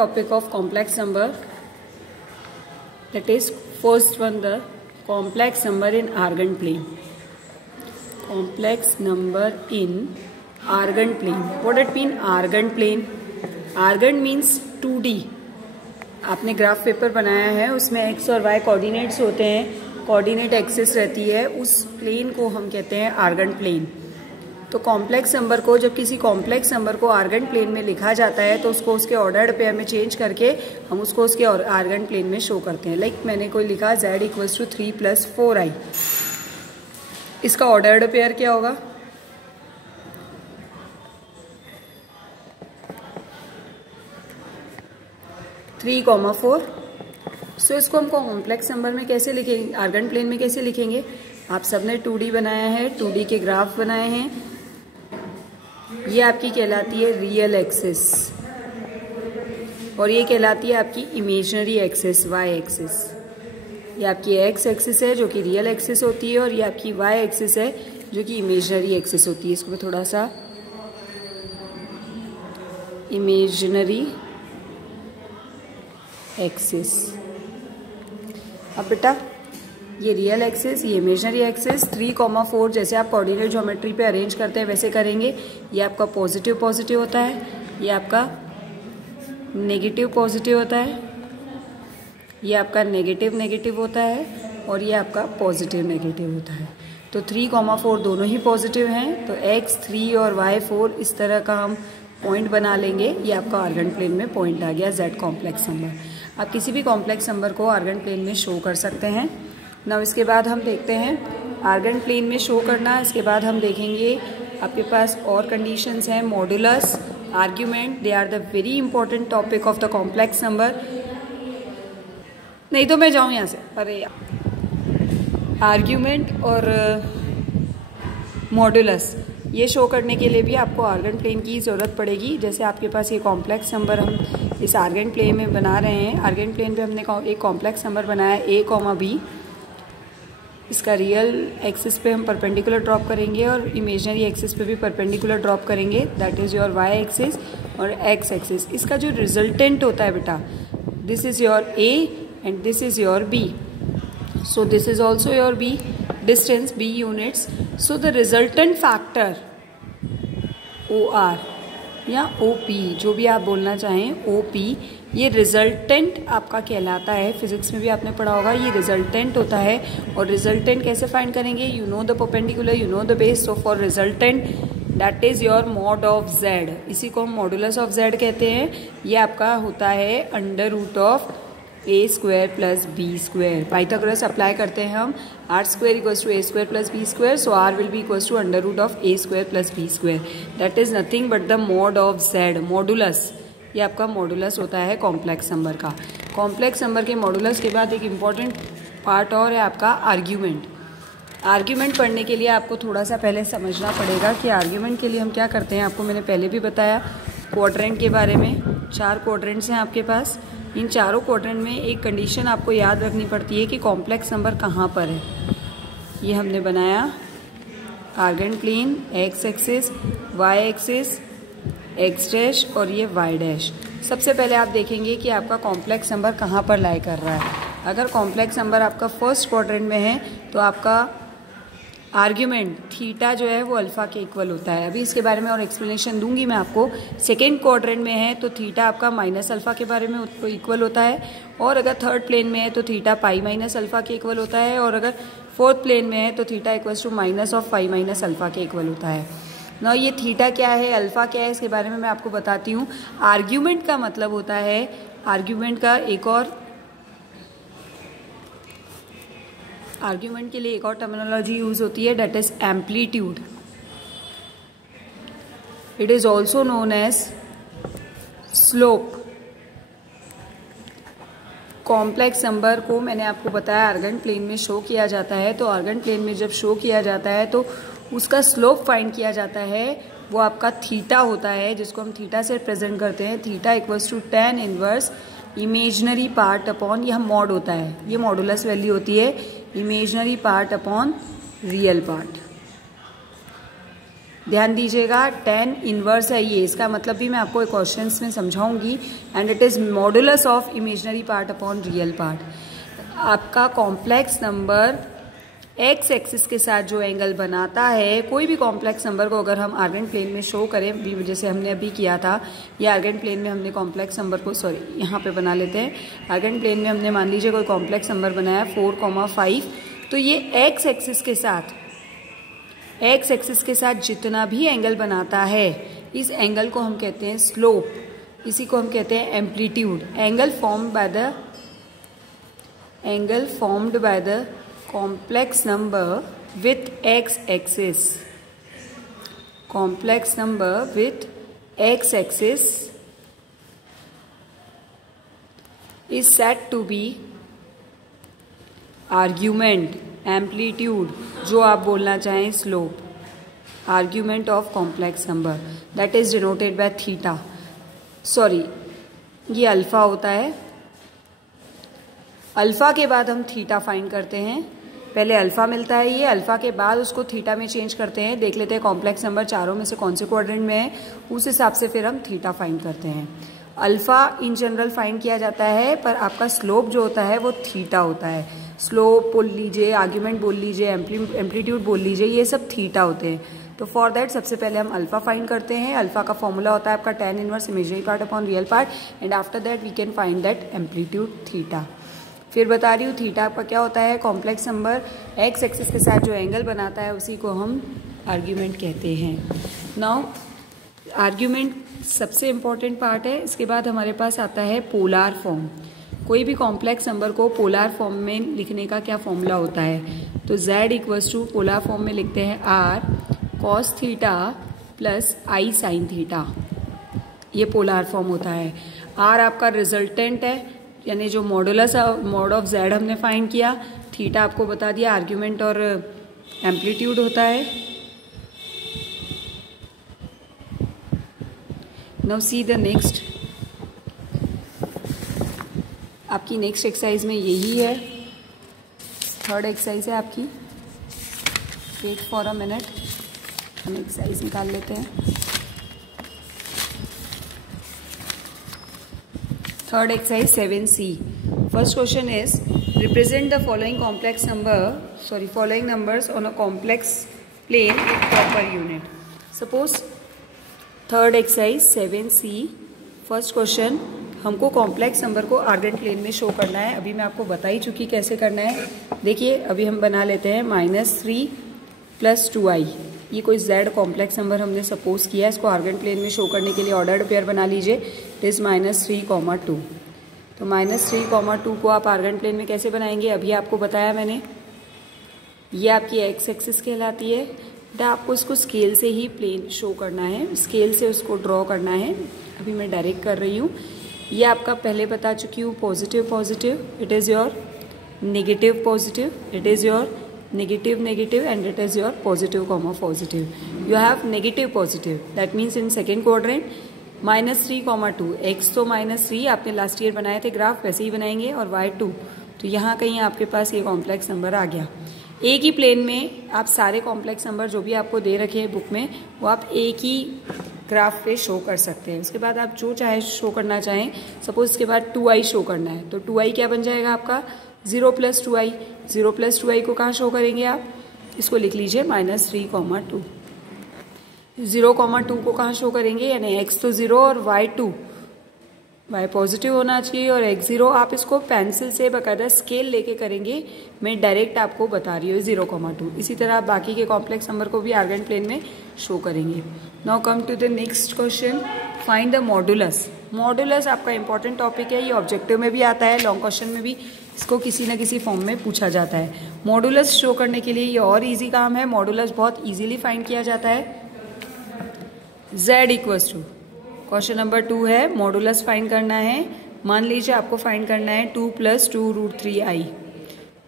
Topic of complex number, that is first one, the complex number in Argand plane. Complex number in Argand plane. What it mean Argand plane? Argand means 2D. आपने graph paper बनाया है, उसमें x और y coordinates होते हैं, coordinate axis रहती है, उस प्लेन को हम कहते हैं आर्गन प्लेन। तो कॉम्प्लेक्स नंबर को, जब किसी कॉम्प्लेक्स नंबर को आर्गन प्लेन में लिखा जाता है तो उसको उसके ऑर्डर्ड पेयर में चेंज करके हम उसको उसके आर्गन प्लेन में शो करते हैं। लाइक मैंने कोई लिखा z इक्वल्स टू 3 + 4i, इसका ऑर्डर्ड पेयर क्या होगा? थ्री, 4। सो इसको हम कॉम्प्लेक्स नंबर में कैसे लिखेंगे, आर्गन प्लेन में कैसे लिखेंगे? आप सबने 2D बनाया है, 2D के ग्राफ बनाए हैं। ये आपकी कहलाती है रियल एक्सिस और ये कहलाती है आपकी इमेजिनरी एक्सिस, y एक्सिस। ये आपकी x एक्सिस है जो कि रियल एक्सिस होती है, और ये आपकी y एक्सिस है जो कि इमेजिनरी एक्सिस होती है। इसको मैं थोड़ा सा इमेजिनरी एक्सिस। अब बेटा ये रियल एक्सिस, ये इमेजिनरी एक्सिस, 3, 4 जैसे आप कोऑर्डिनेट ज्योमेट्री पे अरेंज करते हैं वैसे करेंगे। ये आपका पॉजिटिव पॉजिटिव होता है, ये आपका नेगेटिव पॉजिटिव होता है, ये आपका नेगेटिव नेगेटिव होता है, और ये आपका पॉजिटिव नेगेटिव होता है। तो 3, 4 दोनों ही पॉजिटिव हैं, तो x 3 और y 4 इस तरह का हम पॉइंट बना लेंगे। ये आपका आर्गन प्लेन में पॉइंट आ गया z कॉम्प्लेक्स नंबर। आप किसी भी कॉम्प्लेक्स नंबर को आर्गन प्लेन में शो कर सकते हैं। नाउ इसके बाद हम देखते हैं आर्गन प्लेन में शो करना। इसके बाद हम देखेंगे आपके पास और कंडीशंस हैं, modulus, argument. They are the very important topic of the complex number. नहीं तो मैं जाऊं यहाँ से, अरे आर्ग्यूमेंट और मॉडुलस ये शो करने के लिए भी आपको आर्गन प्लेन की ज़रूरत पड़ेगी। जैसे आपके पास ये कॉम्प्लेक्स नंबर हम इस आर्गन प्लेन में बना रहे हैं। आर्गन प्लेन पे हमने एक कॉम्प्लेक्स नंबर बनाया a, b। इसका रियल एक्सिस पे हम परपेंडिकुलर ड्रॉप करेंगे और इमेजिनरी एक्सिस पे भी परपेंडिकुलर ड्रॉप करेंगे। That is your y axis और x एक्सिस। इसका जो रिजल्टेंट होता है बेटा, this is your a and this is your b। So this is also your b, distance b units. So the resultant factor OR या OP, जो भी आप बोलना चाहें, OP, ये रिजल्टेंट आपका कहलाता है। फिजिक्स में भी आपने पढ़ा होगा, ये रिजल्टेंट होता है। और रिजल्टेंट कैसे फाइंड करेंगे? You know the perpendicular, you know the base. So for resultant that is your mod of z, इसी को हम मॉडुलस ऑफ z कहते हैं। ये आपका होता है √of a² + b²। Pythagoras apply करते हैं हम, r² = a² + b²। So r will be equals to √of a² + b²। That is nothing but the mod of z, modulus. ये आपका मॉडुलस होता है कॉम्प्लेक्स नंबर का। कॉम्प्लेक्स नंबर के modulus के बाद एक इम्पॉर्टेंट पार्ट और है आपका आर्ग्यूमेंट। आर्ग्यूमेंट पढ़ने के लिए आपको थोड़ा सा पहले समझना पड़ेगा कि आर्ग्यूमेंट के लिए हम क्या करते हैं। आपको मैंने पहले भी बताया क्वाड्रेंट के बारे में। 4 क्वाड्रेंट्स हैं आपके पास। इन चारों क्वाड्रेंट में एक कंडीशन आपको याद रखनी पड़ती है कि कॉम्प्लेक्स नंबर कहाँ पर है। ये हमने बनाया Argand plane, x axis, y axis, x' और ये y'। सबसे पहले आप देखेंगे कि आपका कॉम्प्लेक्स नंबर कहाँ पर लाई कर रहा है। अगर कॉम्प्लेक्स नंबर आपका फर्स्ट क्वाड्रेंट में है तो आपका आर्ग्यूमेंट थीटा जो है वो अल्फा के इक्वल होता है। अभी इसके बारे में और एक्सप्लेनेशन दूंगी मैं आपको। सेकेंड क्वाड्रेंट में है तो थीटा आपका -अल्फा के बारे में इक्वल होता है, और अगर थर्ड प्लेन में है तो थीटा पाई -अल्फा के इक्वल होता है, और अगर फोर्थ प्लेन में है तो थीटा इक्वल्स टू -पाई -अल्फा के इक्वल होता है। ना ये थीटा क्या है, अल्फा क्या है, इसके बारे में मैं आपको बताती हूँ। आर्ग्यूमेंट का मतलब होता है, आर्ग्यूमेंट का एक और, आर्ग्यूमेंट के लिए एक और टर्मिनोलॉजी यूज होती है, that is amplitude. It is also known as slope. Complex number को मैंने आपको बताया आर्गन प्लेन में शो किया जाता है। तो आर्गन प्लेन में जब शो किया जाता है तो उसका स्लोप फाइंड किया जाता है, वो आपका थीटा होता है, जिसको हम थीटा से प्रेजेंट करते हैं। Theta equals to tan inverse imaginary part upon, यह मॉड होता है, ये मॉडुलस वैल्यू होती है, imaginary part upon real part. ध्यान दीजिएगा, tan इनवर्स है ये, इसका मतलब भी मैं आपको क्वेश्चन में समझाऊंगी। And it is modulus of imaginary part upon real part. आपका कॉम्प्लेक्स नंबर एक्स एक्सिस के साथ जो एंगल बनाता है, कोई भी कॉम्प्लेक्स नंबर को अगर हम आर्गेंट प्लेन में शो करें, जैसे हमने अभी किया था, ये आर्गेंट प्लेन में हमने कॉम्प्लेक्स नंबर को, सॉरी यहाँ पे बना लेते हैं, आर्गेंट प्लेन में हमने मान लीजिए कोई कॉम्प्लेक्स नंबर बनाया 4,5, तो ये एक्स एक्सिस के साथ जितना भी एंगल बनाता है, इस एंगल को हम कहते हैं स्लोप, इसी को हम कहते हैं amplitude. Angle formed by the complex number with x axis, complex number with x axis is said to be argument, amplitude, जो आप बोलना चाहें slope, argument of complex number that is denoted by theta, sorry ये alpha होता है। Alpha के बाद हम थीटा फाइंड करते हैं, पहले अल्फा मिलता है ये, अल्फा के बाद उसको थीटा में चेंज करते हैं, देख लेते हैं कॉम्प्लेक्स नंबर चारों में से कौन से क्वाड्रेंट में है, उस हिसाब से फिर हम थीटा फाइंड करते हैं। अल्फा इन जनरल फाइंड किया जाता है, पर आपका स्लोप जो होता है वो थीटा होता है। स्लोप बोल लीजिए, आर्ग्यूमेंट बोल लीजिए, एम्पलीट्यूड बोल लीजिए, ये सब थीटा होते हैं। तो फॉर दैट सबसे पहले हम अल्फा फाइंड करते हैं। अल्फा का फॉर्मूला होता है आपका tan inverse imaginary part upon real part, and after that we can find that amplitude theta. फिर बता रही हूँ, थीटा आपका क्या होता है, कॉम्प्लेक्स नंबर एक्स एक्सिस के साथ जो एंगल बनाता है उसी को हम आर्ग्यूमेंट कहते हैं। नाउ आर्ग्यूमेंट सबसे इम्पॉर्टेंट पार्ट है। इसके बाद हमारे पास आता है पोलार फॉर्म। कोई भी कॉम्प्लेक्स नंबर को पोलार फॉर्म में लिखने का क्या फॉर्मूला होता है, तो z equals to polar form में लिखते हैं r cos theta plus i sin theta, ये पोलार फॉर्म होता है। r आपका रिजल्टेंट है, यानी जो मॉडुलस मॉड ऑफ z हमने फाइंड किया, थीटा आपको बता दिया आर्ग्यूमेंट और एम्पलीट्यूड होता है। नाउ सी द नेक्स्ट, आपकी नेक्स्ट एक्सरसाइज में यही है, थर्ड एक्सरसाइज है आपकी। वेट फॉर अ मिनट, हम एक्सरसाइज निकाल लेते हैं। Third exercise 7C। First question is represent the following complex number following numbers on a complex plane with proper unit. Suppose third exercise 7C first question, हमको complex number को Argand plane में show करना है। अभी मैं आपको बता ही चुकी कैसे करना है। देखिए अभी हम बना लेते हैं -3 + 2i, ये कोई z कॉम्प्लेक्स नंबर हमने सपोज किया है, इसको आर्गेंट प्लेन में शो करने के लिए ऑर्डर्ड पेयर बना लीजिए। It is -3,2। तो -3,2 को आप आर्गेंट प्लेन में कैसे बनाएंगे, अभी आपको बताया मैंने। ये आपकी एक्स एक्सिस कहलाती है बेटा, आपको इसको स्केल से ही प्लेन शो करना है, स्केल से उसको ड्रॉ करना है। अभी मैं डायरेक्ट कर रही हूँ। ये आपका पहले बता चुकी हूँ, positive positive, it is your negative positive, it is your negative negative, and it is your positive comma positive. You have negative positive, that means in second quadrant -3,2, x तो -3 आपने लास्ट ईयर बनाए थे graph, वैसे ही बनाएंगे, और y2, तो यहाँ कहीं आपके पास ये कॉम्प्लेक्स नंबर आ गया। एक ही प्लेन में आप सारे कॉम्प्लेक्स नंबर जो भी आपको दे रखे हैं बुक में, वो आप एक ही ग्राफ पे शो कर सकते हैं। उसके बाद आप जो चाहे शो करना चाहें, सपोज इसके बाद 2i शो करना है, तो 2i क्या बन जाएगा आपका 0 + 2i। 0 + 2i को कहाँ शो करेंगे आप, इसको लिख लीजिए -3,2। 0,2 को कहाँ शो करेंगे, यानी x तो 0 और y2, y पॉजिटिव होना चाहिए और x 0। आप इसको पेंसिल से बाकायदा स्केल लेके करेंगे, मैं डायरेक्ट आपको बता रही हूँ 0,2। इसी तरह आप बाकी के कॉम्प्लेक्स नंबर को भी आर्गेंट प्लेन में शो करेंगे। Now come to the next question, find the modulus. Modulus आपका इंपॉर्टेंट टॉपिक है, ये ऑब्जेक्टिव में भी आता है, लॉन्ग क्वेश्चन में भी इसको किसी न किसी फॉर्म में पूछा जाता है। मॉडुलस शो करने के लिए ये और इजी काम है, मॉडुलस बहुत इजीली फाइंड किया जाता है। z equals to, question number 2 है, मॉडुलस फाइंड करना है। मान लीजिए आपको फाइंड करना है 2 + 2√3i।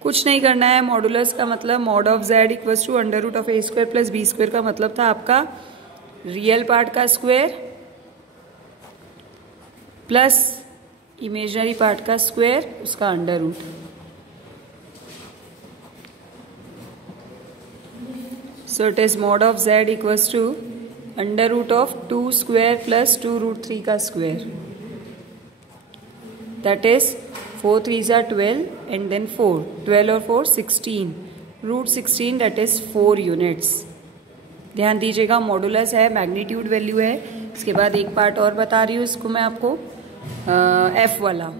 कुछ नहीं करना है, मॉडुलस का मतलब mod of z equals to √a² + b² का मतलब था आपका रियल पार्ट का स्क्वायर प्लस इमेजिनरी पार्ट का स्क्वायर, उसका √। So it is mod of z equals to under root of 2 square plus 2 root 3 का square, that is 4 3s are 12 and then 4, 12 और 4 16, root 16 that is 4 units. ध्यान दीजिएगा modulus है, magnitude value है। इसके बाद एक पार्ट और बता रही हूँ इसको मैं आपको, एफ वाला,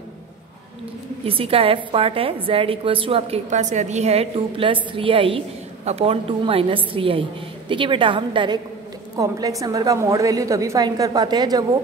इसी का एफ पार्ट है। z इक्वल्स टू आपके पास यदि है 2 + 3i अपॉन 2 - 3i। देखिए बेटा, हम डायरेक्ट कॉम्प्लेक्स नंबर का मॉड वैल्यू तभी फाइंड कर पाते हैं जब वो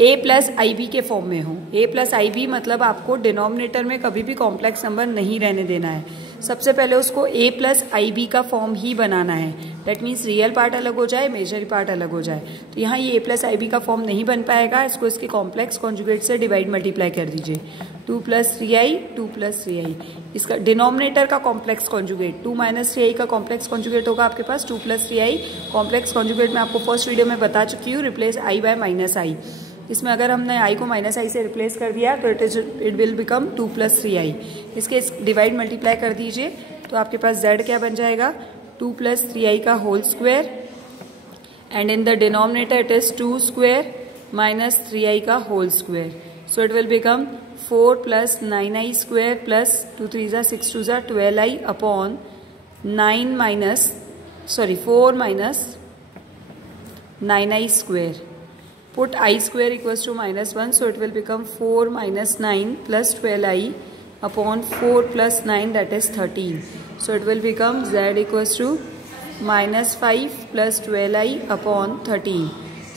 a + ib के फॉर्म में हो। a + ib मतलब आपको डिनोमिनेटर में कभी भी कॉम्प्लेक्स नंबर नहीं रहने देना है। सबसे पहले उसको a + ib का फॉर्म ही बनाना है। दैट मीन्स रियल पार्ट अलग हो जाए, इमेजिनरी पार्ट अलग हो जाए। तो यहाँ ये a + ib का फॉर्म नहीं बन पाएगा, इसको इसके कॉम्प्लेक्स कॉन्जुगेट से डिवाइड मल्टीप्लाई कर दीजिए। 2 + 3i, 2 + 3i, इसका डिनोमिनेटर का कॉम्प्लेक्स कॉन्जुगेट 2 - 3i का कॉम्प्लेक्स कॉन्जुगेट होगा आपके पास 2 + 3i। कॉम्प्लेक्स कॉन्जुगेट मैं आपको फर्स्ट वीडियो में बता चुकी हूँ, रिप्लेस i by -i। इसमें अगर हमने i को -i से रिप्लेस कर दिया तो इट विल बिकम 2 + 3i। इसके डिवाइड मल्टीप्लाई कर दीजिए तो आपके पास z क्या बन जाएगा, 2 + 3i का whole square and in the denominator it is 2 square minus 3i का whole square. So it will become 4 + 9i square plus 2 3s are 6 2s are 12i upon 4 minus 9i square. Put I square equals to -1, so it will become 4 - 9 plus 12i upon 4 plus 9, that is 13. So it will become z equals to -5 plus 12i upon 13.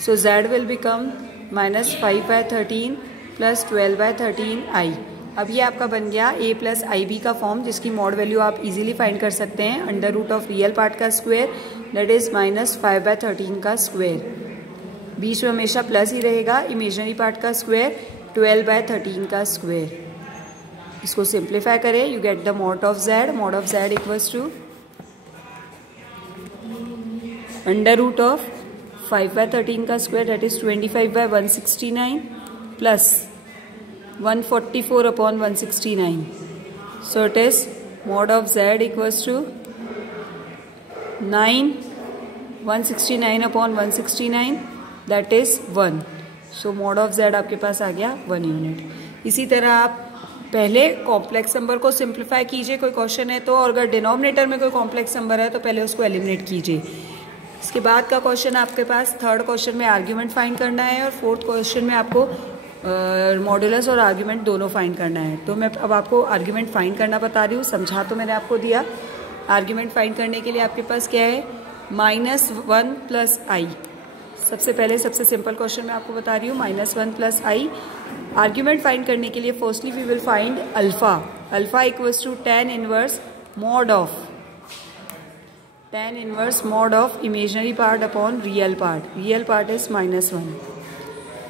So z will become -5 by 13 plus 12 by 13i. अब ये आपका बन गया a + ib का form, जिसकी mod value आप easily find कर सकते हैं। Under root of real part का स्क्वायर दैट इज -5 by 13 का स्क्वायर, बीच में हमेशा प्लस ही रहेगा। इमेजिनरी पार्ट का स्क्वायर 12 by 13 का स्क्वायर। इसको सिंप्लीफाई करें, you get the mod of z। mod of z equals to under root of 5 by 13 का square that is 25 by 169 plus 144 upon 169. So it is mod of z equals to 9 169 upon 169, that is 1. So mod of z आपके पास आ गया 1 unit. इसी तरह आप पहले complex number को simplify कीजिए, कोई क्वेश्चन है तो, और अगर डिनोमिनेटर में कोई कॉम्प्लेक्स नंबर है तो पहले उसको एलिमिनेट कीजिए। इसके बाद का क्वेश्चन आपके पास, थर्ड क्वेश्चन में आर्ग्यूमेंट फाइंड करना है और फोर्थ क्वेश्चन में आपको मॉडुलस और आर्ग्यूमेंट दोनों फाइंड करना है। तो मैं अब आपको आर्ग्यूमेंट फाइंड करना बता रही हूँ, समझा तो मैंने आपको दिया। आर्ग्यूमेंट फाइंड करने के लिए आपके पास क्या है, -1 + i। सबसे पहले सबसे सिंपल क्वेश्चन मैं आपको बता रही हूँ, -1 + i। आर्ग्यूमेंट फाइंड करने के लिए firstly we will find alpha. Alpha equals to tan inverse mod of imaginary part upon real part. Real part is -1।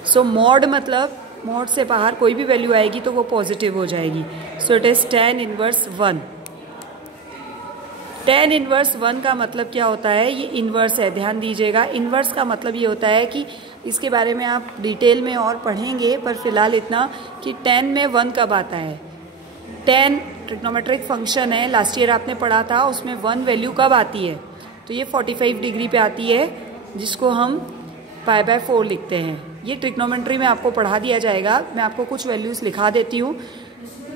So mod मतलब मॉड से बाहर कोई भी वैल्यू आएगी तो वो पॉजिटिव हो जाएगी। सो it is tan inverse 1। tan inverse 1 का मतलब क्या होता है, ये इनवर्स है, ध्यान दीजिएगा। इनवर्स का मतलब ये होता है कि इसके बारे में आप डिटेल में और पढ़ेंगे, पर फिलहाल इतना कि tan में 1 कब आता है। tan ट्रिग्नोमेट्रिक फंक्शन है, लास्ट ईयर आपने पढ़ा था, उसमें 1 वैल्यू कब आती है, तो ये 45 डिग्री पे आती है, जिसको हम π/4 लिखते हैं। ये ट्रिग्नोमेट्री में आपको पढ़ा दिया जाएगा। मैं आपको कुछ वैल्यूज लिखा देती हूँ,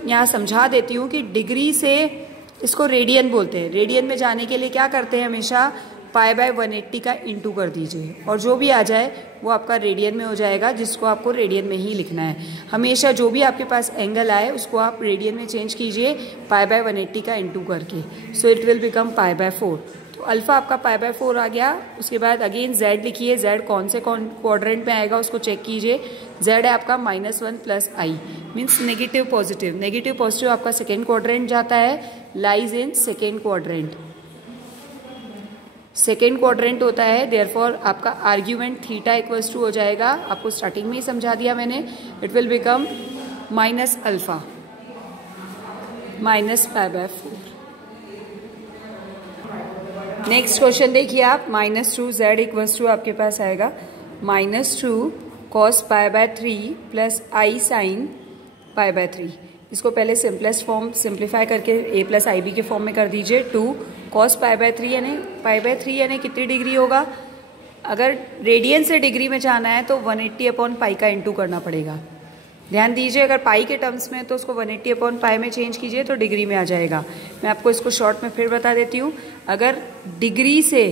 यहाँ समझा देती हूँ कि डिग्री से इसको रेडियन बोलते हैं। रेडियन में जाने के लिए क्या करते हैं, हमेशा π/180 का इंटू कर दीजिए और जो भी आ जाए वो आपका रेडियन में हो जाएगा, जिसको आपको रेडियन में ही लिखना है। हमेशा जो भी आपके पास एंगल आए उसको आप रेडियन में चेंज कीजिए π/180 का इंटू करके। So it will become π/4। तो अल्फा आपका π/4 आ गया। उसके बाद अगेन z लिखिए, z कौन से क्वाड्रेंट में आएगा उसको चेक कीजिए। z है आपका -1 + i, means negative positive. Negative positive आपका सेकेंड क्वाड्रेंट जाता है, lies in second quadrant. Second quadrant होता है, देयरफॉर आपका आर्ग्यूमेंट थीटा इक्वल्स टू हो जाएगा, आपको स्टार्टिंग में ही समझा दिया मैंने। It will become -α -π/4। Next question देखिए आप, -2 z इक्वल्स टू आपके पास आएगा -2 cos π/3 प्लस i sin π/3। इसको पहले सिंपलेस्ट फॉर्म सिंप्लीफाई करके a प्लस आई बी के फॉर्म में कर दीजिए। 2 cos π/3 यानी कितनी डिग्री होगा? अगर रेडियन से डिग्री में जाना है तो 180/π का इंटू करना पड़ेगा। ध्यान दीजिए, अगर पाई के टर्म्स में तो उसको 180/π में चेंज कीजिए तो डिग्री में आ जाएगा। मैं आपको इसको शॉर्ट में फिर बता देती हूँ। अगर डिग्री से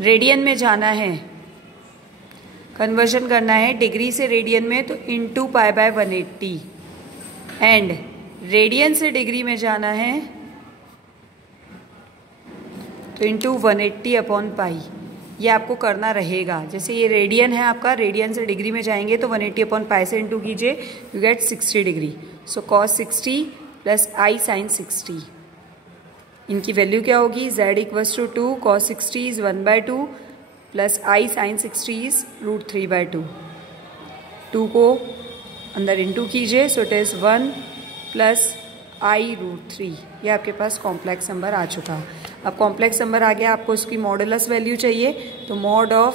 रेडियन में जाना है, कन्वर्जन करना है डिग्री से रेडियन में, तो इंटू π/180, एंड रेडियन से डिग्री में जाना है तो इंटू 180/π। ये आपको करना रहेगा। जैसे ये रेडियन है आपका, रेडियन से डिग्री में जाएंगे तो 180/π से इंटू कीजिए, you get 60 degree. So cos 60 plus i sin 60, इनकी वैल्यू क्या होगी? z equals to 2 cos 60 is 1/2 plus i sin 60 is √3/2। 2 को अंदर इंटू कीजिए, so it is 1 plus i √3। ये आपके पास कॉम्प्लेक्स नंबर आ चुका। अब कॉम्प्लेक्स नंबर आ गया, आपको उसकी मॉडुलस वैल्यू चाहिए, तो mod of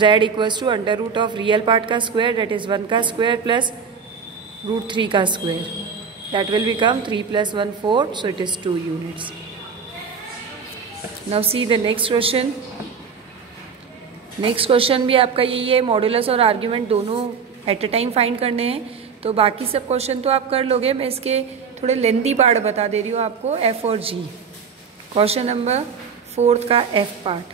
z equals to under root of real part का स्क्वायर, दैट इज 1 का स्क्वायर प्लस √3 का square, that will become 3 + 1 4, so it is 2 units. Now see the next question. Next question भी आपका यही है, modulus और argument दोनों at a time find करने हैं। तो बाकी सब क्वेश्चन तो आप कर लोगे, मैं इसके थोड़े लेंदी पार्ट बता दे रही हूँ आपको, एफ और जी। क्वेश्चन नंबर 4 का एफ पार्ट।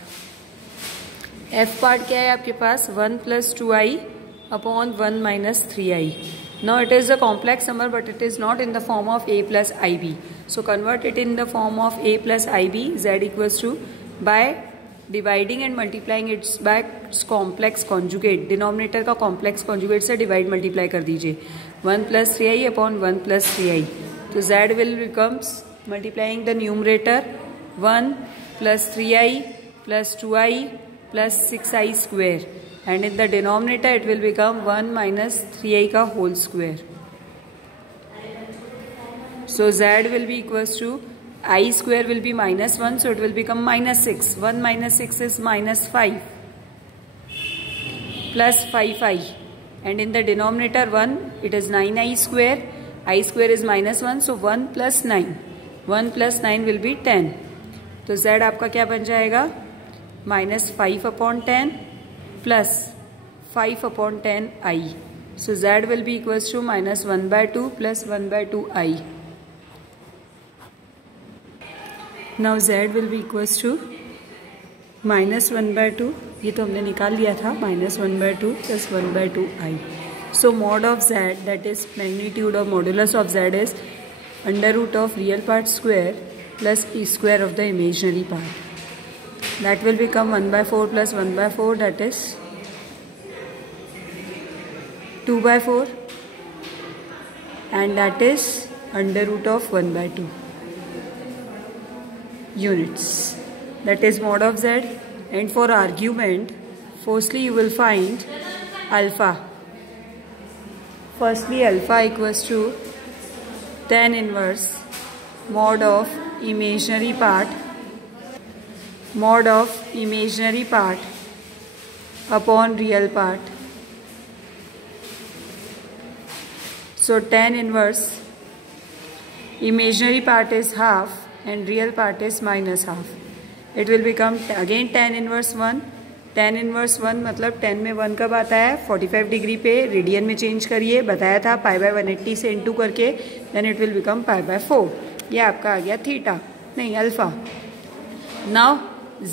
एफ पार्ट क्या है आपके पास? 1 + 2i/1 - 3i। Now it is a complex number, but it is not in the form of a plus ib. So convert it in the form of a plus ib. Z equals to, by dividing and multiplying it by its complex conjugate. Denominator का complex conjugate से divide multiply कर दीजिए। 1 + 3i/1 + 3i. तो Z will becomes, multiplying the numerator, 1 + 3i + 2i + 6i square. And in the denominator it will become 1 - 3i का whole square. So z will be equals to, I square will be -1, so it will become -6. 1 - 6 is -5 plus 5i, and in the denominator 1, it is 9i square. I square is -1, so 1 + 9. 1 + 9 will be 10. तो z आपका क्या बन जाएगा? -5/10 plus 5/10i. So z will be equals to -1/2 plus 1/2i. Now z will be equals to -1/2, ये तो हमने निकाल लिया था, -1/2 plus 1/2i. So mod of z, that is magnitude or modulus of z, is under root of real part square plus e square of the imaginary part. That will become 1/4 plus 1/4, that is 2/4, and that is under root of 1/2 units. That is mod of z. And for argument, firstly you will find alpha. Firstly alpha equals to tan inverse mod of imaginary part upon real part. So tan inverse imaginary part is half and real part is -half. It will become again tan inverse 1. tan inverse 1 मतलब tan में 1 कब आता है? 45 degree पे radian में change करिए, बताया था π/180 से इंटू करके, देन इट विल बिकम π/4. ये आपका आ गया थीटा, नहीं अल्फा. नाउ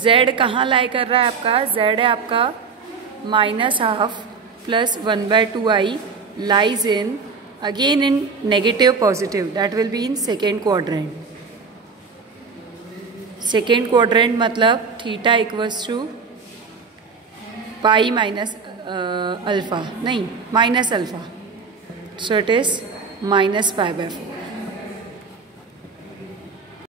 z कहाँ लाई कर रहा है आपका? z है आपका -half plus 1/2i lies in, again in negative positive, that will be in second quadrant. Second quadrant मतलब theta equals to pi minus alpha, नहीं minus alpha, so it is -π/4.